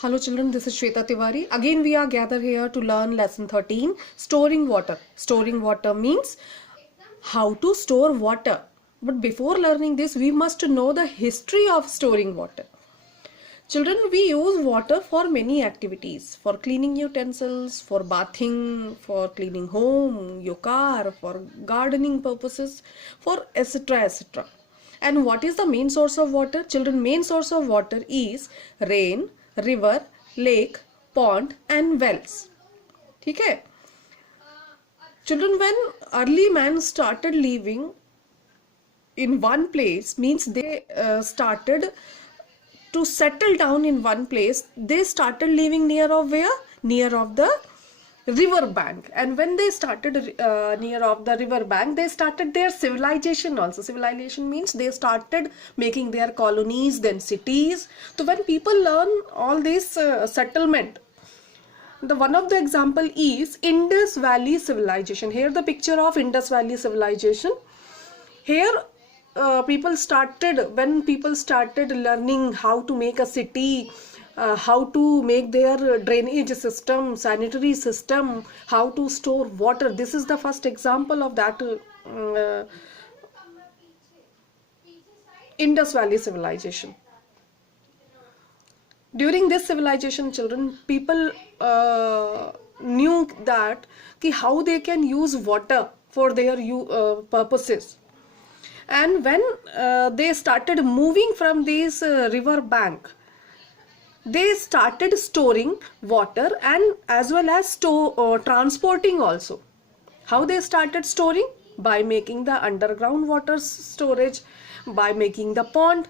Hello children, this is Shweta Tiwari. Again we are gathered here to learn lesson 13, storing water. Storing water means how to store water. But before learning this, we must know the history of storing water. Children, we use water for many activities. For cleaning utensils, for bathing, for cleaning home, your car, for gardening purposes, for etc. etc. And what is the main source of water? Children, main source of water is rain, river, lake, pond and wells. Okay? Children, when early man started living in one place, means they started to settle down in one place. They started living near of where? Near of the river bank. And when they started near of the river bank, they started their civilization also. Civilization means they started making their colonies, then cities. So when people learn all this settlement, the one of the example is Indus Valley civilization. Here the picture of Indus Valley civilization. Here when people started learning how to make a city, how to make their drainage system, sanitary system, how to store water. This is the first example of that Indus Valley civilization. During this civilization, children, people knew that how they can use water for their purposes. And when they started moving from this river bank, they started storing water and as well as transporting also. How they started storing? By making the underground water storage, by making the pond.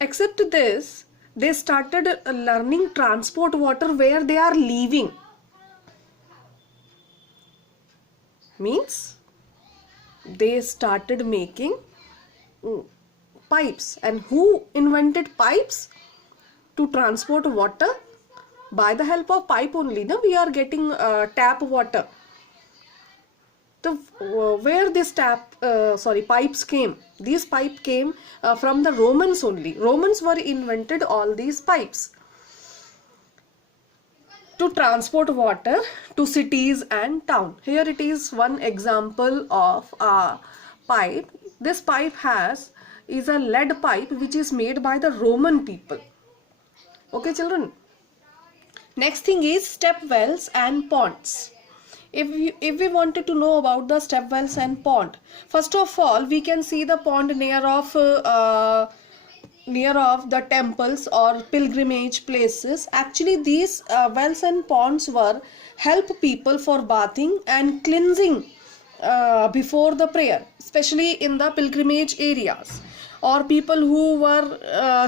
Except this, they started learning transport water where they are living. Means they started making pipes. And who invented pipes to transport water? By the help of pipe only. Now we are getting tap water. Where this pipes came? These pipes came from the Romans only. Romans were invented all these pipes to transport water to cities and town. Here it is one example of a pipe. This pipe is a lead pipe which is made by the Roman people. Okay children. Next thing is step wells and ponds. If we wanted to know about the step wells and pond, first of all we can see the pond near of the temples or pilgrimage places. Actually these wells and ponds were help people for bathing and cleansing before the prayer, especially in the pilgrimage areas, or people who were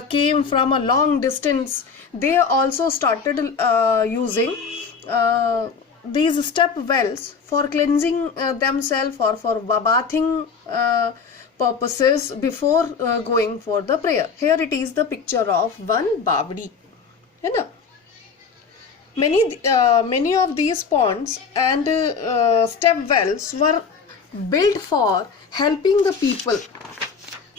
came from a long distance. They also started using these step wells for cleansing themselves or for bathing purposes before going for the prayer. Here it is the picture of one Bavdi. Many of these ponds and step wells were built for helping the people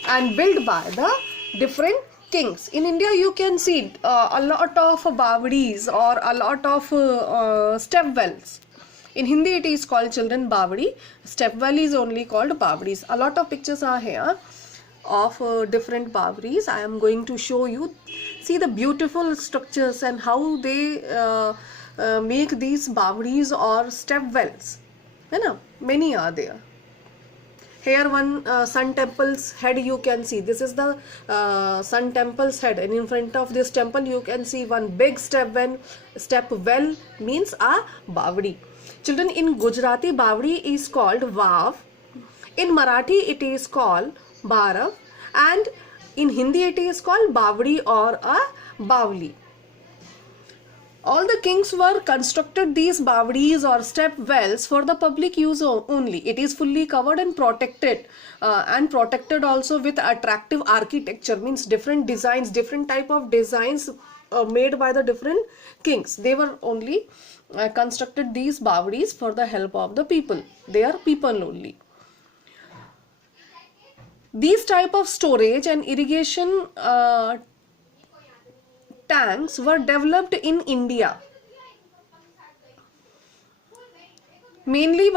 and built by the different kings. In India you can see a lot of Bavdis or a lot of step wells. In Hindi it is called children Bavdi. Step well is only called Bavdis. A lot of pictures are here of different Bavdis. I am going to show you. See the beautiful structures and how they make these Bavdis or step wells. Many are there. Here one Sun Temple's head you can see. This is the Sun Temple's head, and in front of this temple you can see one big step well. Step well means a Bavdi. Children, in Gujarati Bavdi is called Vav. In Marathi it is called Barav, and in Hindi it is called Bavdi or a Bavli. All the kings were constructed these Bavdis or step wells for the public use only. It is fully covered and protected also with attractive architecture, means different designs, different type of designs made by the different kings. They were only constructed these Bavdis for the help of the people. They are people only. These type of storage and irrigation tanks were developed in India. Mainly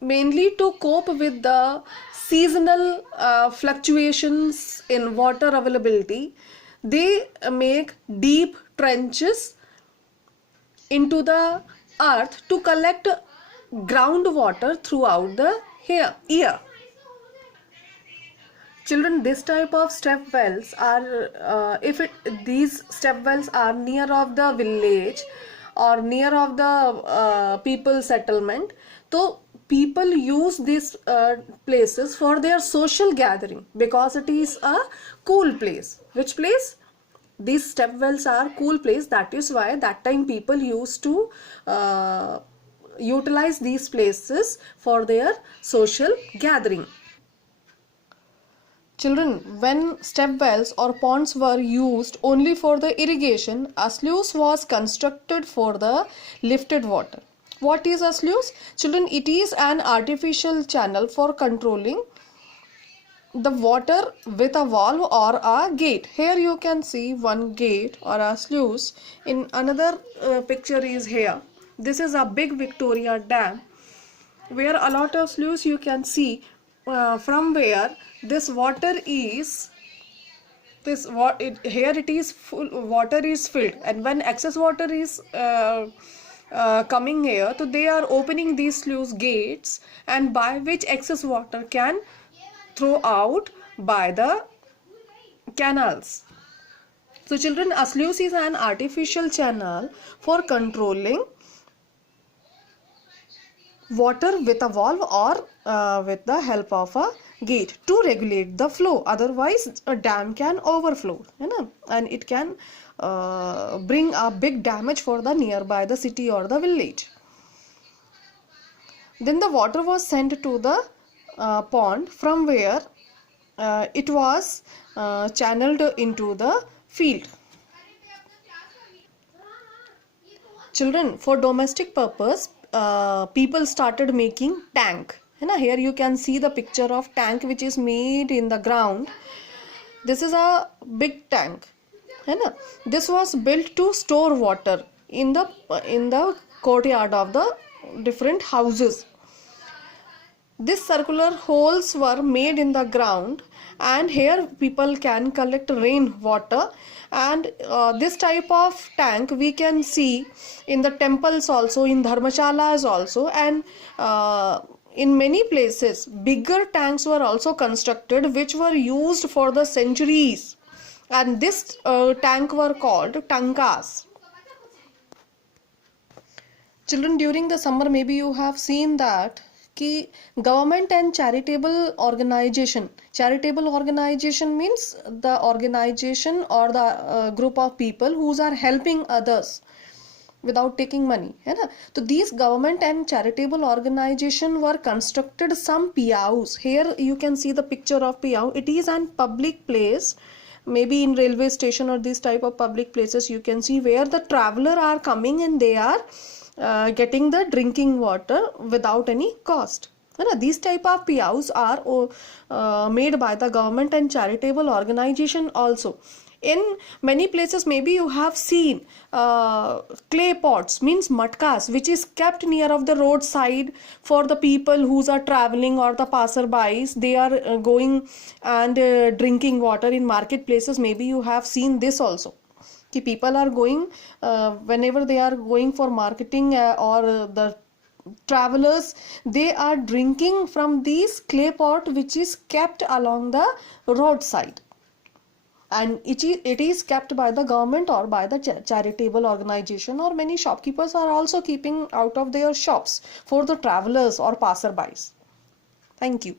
mainly to cope with the seasonal fluctuations in water availability. They make deep trenches into the earth to collect groundwater throughout the year. Children, this type of step wells are, these step wells are near of the village or near of the people settlement, so people use these places for their social gathering because it is a cool place. Which place? These step wells are cool place. That is why that time people used to utilize these places for their social gathering. Children, when step wells or ponds were used only for the irrigation, a sluice was constructed for the lifted water. What is a sluice? Children, it is an artificial channel for controlling the water with a valve or a gate. Here you can see one gate or a sluice. In another picture is here. This is a big Victoria Dam where a lot of sluice you can see from where this water is, here it is full, water is filled, and when excess water is coming here, so they are opening these sluice gates, and by which excess water can throw out by the canals. So children, a sluice is an artificial channel for controlling water with a valve or with the help of a gate to regulate the flow. Otherwise a dam can overflow, and it can bring a big damage for the nearby the city or the village. Then the water was sent to the pond, from where it was channeled into the field. Children, for domestic purpose, people started making tank. Here you can see the picture of tank which is made in the ground. This is a big tank. This was built to store water in the courtyard of the different houses. These circular holes were made in the ground, and here people can collect rain water. And this type of tank we can see in the temples also, in dharmashalas also, and in many places bigger tanks were also constructed which were used for the centuries, and this tank were called tankas. Children, during the summer maybe you have seen that government and charitable organization means the organization or the group of people who are helping others without taking money. So these government and charitable organization were constructed some piaus. Here you can see the picture of piau. It is an public place, maybe in railway station or this type of public places you can see, where the traveler are coming and they are getting the drinking water without any cost. These type of piaus are made by the government and charitable organization also. In many places maybe you have seen clay pots, means matkas, which is kept near of the roadside for the people who are traveling or the passerbys. They are going and drinking water in marketplaces. Maybe you have seen this also. People are going whenever they are going for marketing or the travelers, they are drinking from this clay pot which is kept along the roadside, and it is kept by the government or by the charitable organization, or many shopkeepers are also keeping out of their shops for the travelers or passerbys. Thank you.